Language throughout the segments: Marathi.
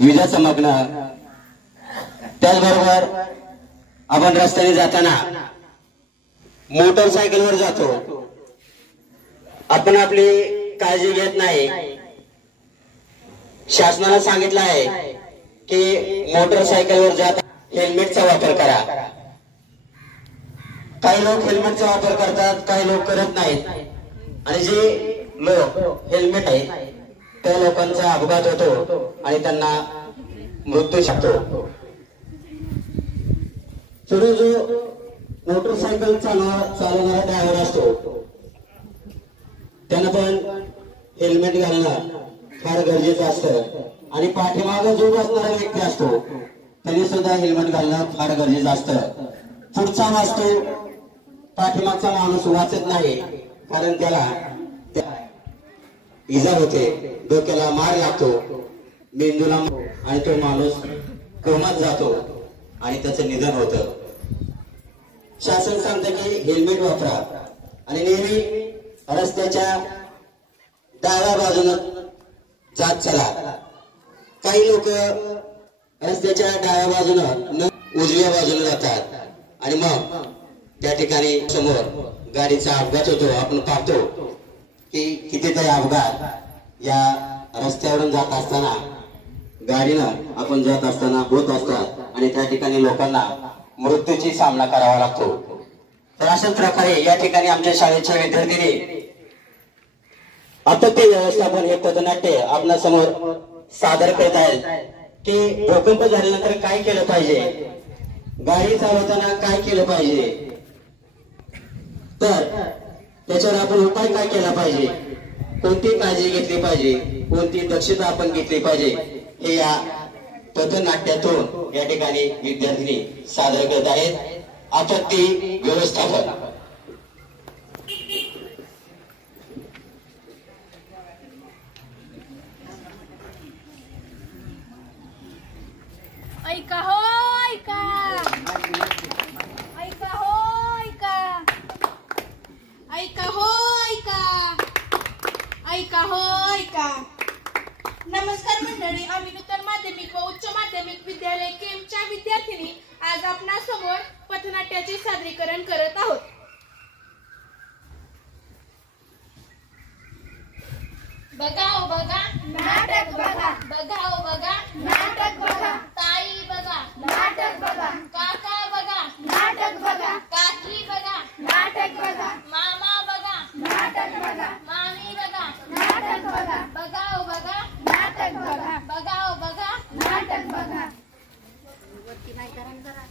विजा चमकणं, त्याचबरोबर आपण रस्त्याने जाताना मोटरसायकलवर जातो, आपण आपली काळजी घेत नाही। शासनाने सांगितलं आहे की मोटरसायकलवर जाता हेल्मेटचा वापर करा। काही लोक हेल्मेटचा वापर करतात, काही लोक करत नाहीत आणि जे लोक हेल्मेट आहे त्या लोकांचा अपघात होतो आणि त्यांना मृत्यू शकतो। पुढे जो मोटरसायकल चालवणारा ड्रायव्हर असतो त्यानं पण हेल्मेट घालणं फार गरजेचं असतं आणि पाठीमागे जो बसणारा व्यक्ती असतो त्यांनी सुद्धा हेल्मेट घालणं फार गरजेचं असतं। पुढचा वाचतो, पाठीमागचा माणूस वाचत नाही, कारण त्याला इजा होते, डोक्याला मार लागतो, मेंदूला, आणि तो माणूस कोमात जातो आणि त्याचं निधन होतं। शासन सांगतं की हेल्मेट वापरा आणि नेहमी रस्त्याच्या डाव्या बाजूने जात चला। काही लोक रस्त्याच्या डाव्या बाजूने उजव्या बाजूने जातात आणि मग त्या ठिकाणी समोर गाडीचा अपघात होतो। आपण पाहतो की कितीतरी अपघात या रस्त्यावरून जात असताना, गाडीनं आपण जात असताना होत असतात आणि त्या ठिकाणी लोकांना मृत्यूची सामना करावा लागतो। तर अशाच प्रकारे या ठिकाणी आमच्या शाळेच्या विद्यार्थ्यांनी आपत्ती व्यवस्थापन हे पथनाट्य आपल्या समोर सादर करत आहेत की भूकंप झाल्यानंतर काय केलं पाहिजे, गाडी चालवताना काय केलं पाहिजे, तर त्याच्यावर आपण उपाय काय केला पाहिजे, कोणती काळजी घेतली पाहिजे, कोणती दक्षता आपण घेतली पाहिजे, हे या पथनाट्यातून या ठिकाणी विद्यार्थी सादर करत आहेत। आपत्ती व्यवस्थापन। ऐका हो ऐका, ऐका हो ऐका, ऐका हो ऐका, ऐका हो ऐका। नमस्कार मंडळी, आम्ही नूतन माध्यमिक व उच्च माध्यमिक विद्यालय केमच्या विद्यार्थिनी आज आपणासमोर पथनाट्याचे सादरीकरण करत आहोत। बघा ओ बघा नाटक बघा, बघा ओ बघा नाटक बघा, ताई बघा नाटक बघा, काका बघा नाटक बघा, काकी बघा नाटक बघा, मामा बघा नाटक बघा, मामी बघा नाटक बघा, बघा ओ बघा नाटक बघा, बघा ओ बघा नाटक बघा। वरती नाही करा जरा।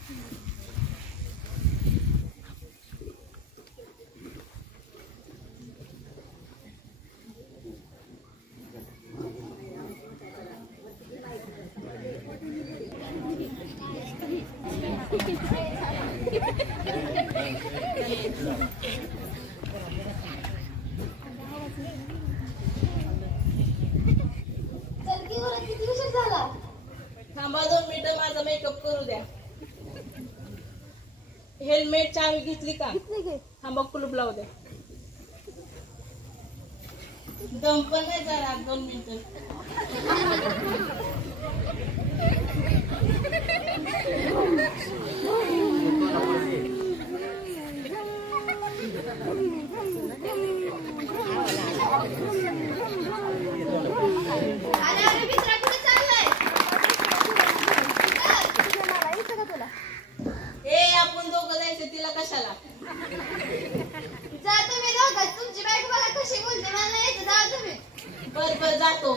थांबा 2 मिनिटं, माझा मेकअप करू द्या। हेल्मेट चावी घेतली का? थांबा, कुलूप लावू द्या। दम पण नाही जरा 2 मिनिटं। आपण दोघं जायचं तिला कशाला? जा तुम्ही दोघं, तुमची बायको मला कशी बोलते, मला यायचं, जा तुम्ही। बर बर जातो।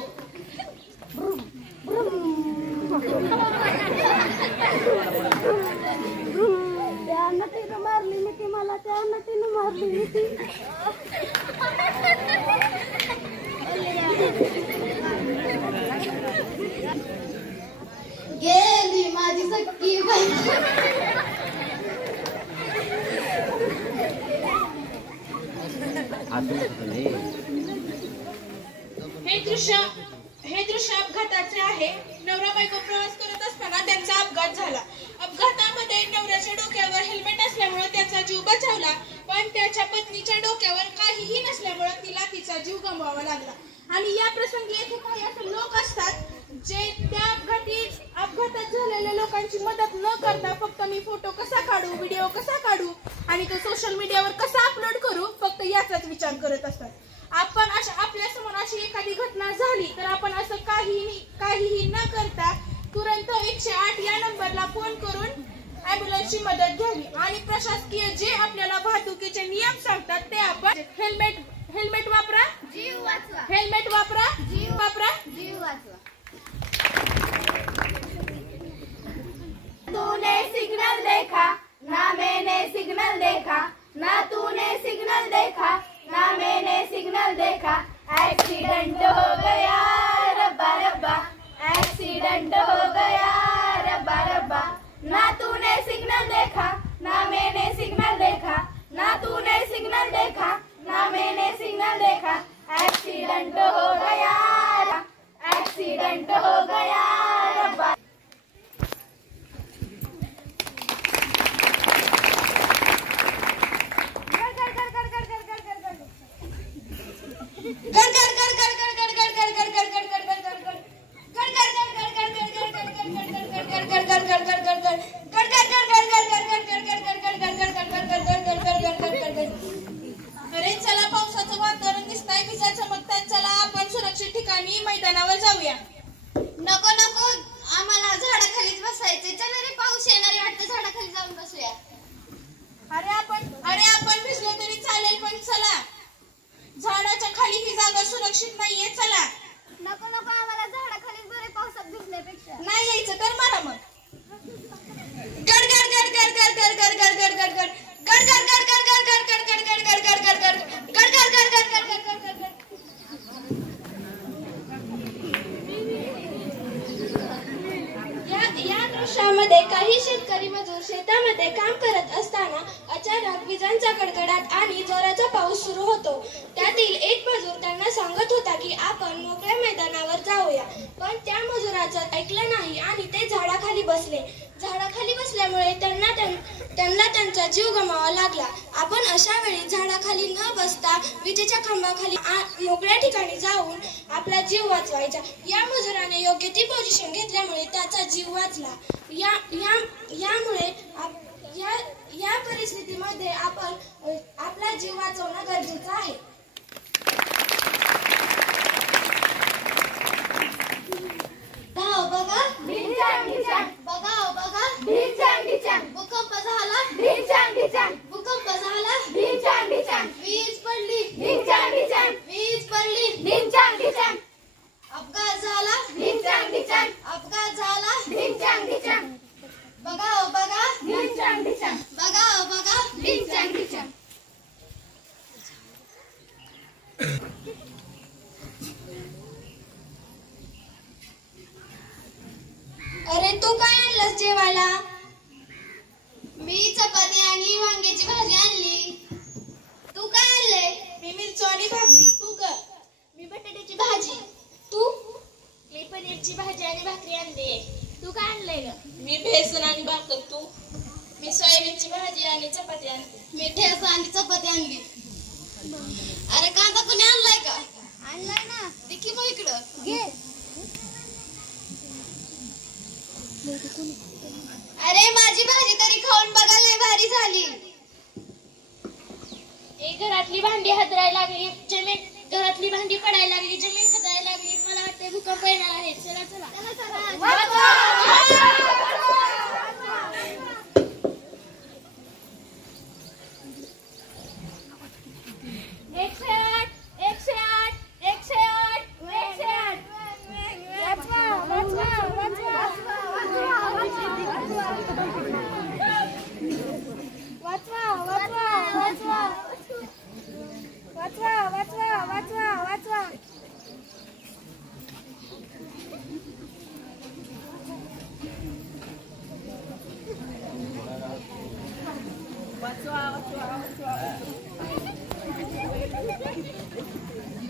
त्या नटीनं मारली मिठी मला, त्या नटीनं मारली मिठी। गेली माझी सख्खी बहीण। हे दृश्य अपघाताचे आहे। नवरा बायको प्रवास करत असताना त्यांचा अपघात झाला। अपघातामध्ये नवऱ्याच्या डोक्यावर हेल्मेट असल्यामुळे त्याचा जीव बचावला, पण त्याच्या पत्नीच्या डोक्यावर काहीही नसल्यामुळे तिला तिचा जीव गमवावा लागला। आणि या प्रसंगी येथे काही असे लोक असतात जे त्या अपघाती अपघातात झालेल्या लोकांची मदत न करता फक्त मी फोटो कसा काढू, व्हिडिओ कसा काढू आणि तो सोशल मीडियावर कसा अपलोड करू, फक्त याचाच विचार करत असतात. आपण आपल्या समोर अशी एखादी घटना झाली तर आपण असं काहीही न करता तुरंत 108 या नंबरला फोन करून ॲम्ब्युलन्सची मदत घ्यावी आणि प्रशासकीय जे आपल्याला वाहतुकीचे नियम सांगतात ते आपण हेल्मेट वापरा, जीव वाचवा. हेल्मेट वापरा, जीव वापरा, जीव वाचवा. तूने सिग्नल देखा ना मैंने सिग्नल देखा, ना तूने सिग्नल देखा ना मैंने सिग्नल देखा, एक्सीडेंट हो गया रब्बा रब्बा, एक्सीडेंट हो गया रब्बा रब्बा. ना तूने सिग्नल देखा ना मैंने सिग्नल देखा, ना तूने सिग्नल देखा ना मैंने सिग्नल देखा, एक्सीडेंट हो गया, एक्सीडेंट हो गया रब्बा. अरे चला, पावसाचं वातावरण दिसतंय, विजा चमकतायत, चला आपण सुरक्षित ठिकाणी मैदानावर जाऊया. नको नको, आम्हाला झाडाखालीच बसायचे. चला रे, पाऊस येणारे वाटतं, झाडाखाली जाऊन बसूया. अरे आपण भिजलो तरी चालेल, पण चला, झाडाच्या खाली ही जागा सुरक्षित नाहीये. चला. नको नको, आम्हाला झाडाखालीच बरे पावसात भिजण्यापेक्षा. नाही यायचं तर मारा मग. या दृश्यामध्ये काही शेतकरी मजूर शेतामध्ये काम करत असताना अचानक विजांचा कडकडाट आणि जोराचा पाऊस सुरू होतो. त्यातील एक मजूर त्यांना सांगत होता की आपण मोकळ्या मैदानावर जाऊया, पण त्या मजुराचं ऐकलं नाही आणि ते झाडाखाली बसले. झाडाखाली बसल्यामुळे त्यांना त्यांचा जीव गमावा लागला. आपण अशा वेळी झाडाखाली न बसता विजेच्या खांबाखाली मोकळ्या ठिकाणी जाऊन आपला जीव वाचवायचा. या मजुराने योग्य ती पोझिशन घेतल्यामुळे त्याचा जीव वाचला. यामुळे या परिस्थितीमध्ये आपण आपला जीव वाचवणं गरजेचं आहे. धाव बघा, ढिंचांग ढिंचांग, बघा बघा, ढिंचांग ढिंचांग, भूकंप झाला, ढिंचांग ढिंचांग, भूकंप झाला, ढिंचांग ढिंचांग, वीज पडली, ढिंचांग ढिंचांग, वीज पडली, ढिंचांग ढिंचांग, अपघात झाला, ढिंचांग ढिंचांग, अपघात झाला, ढिंचांग ढिंचांग, बघा बघा, ढिंचांग ढिंचांग, बघा बघा, ढिंचांग ढिंचांग. अरे तू काय आणलंस जेवायला? मी चपाती आणि वांग्याची भाजी आणली. तू काय आणले? मी मिरची आणि भाकरी. तू ग? मी बटाट्याची भाजी. तू? मी पनीरची भाजी आणि भाकरी आणली. तू काय आणलंय ग? मी बेसन आणि भाकर. तू? मी सोयाबीनची भाजी आणि चपाती आणली. मी ठेचा आणि चपाती आणली. अरे कांदा कोणी आणलाय का? आणलाय ना. दे की मग इकडं. घे. अरे माझी भाजी तरी खाऊन बघा, लय भारी झाली. घरातली भांडी हादरायला लागली, घरातली भांडी पडायला लागली, जमीन हादरायला लागली. मला वाटतं भूकंप येणार आहे. चला चला.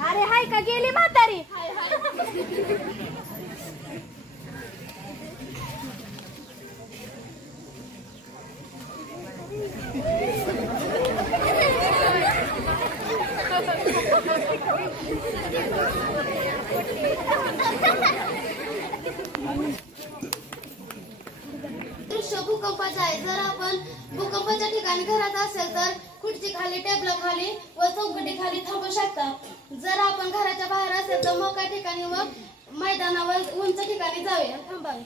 अरे हाय का गेली म्हातारी? भूकंपाचा आहे. जर आपण भूकंपाच्या ठिकाणी घरात असेल तर खुर्ची खाली, टेबला खाली व चौकटी खाली थांबू शकता. जर आपण घराच्या बाहेर असेल तर मोकळ्या ठिकाणी व मैदानावर उंच ठिकाणी जावे थांबावे.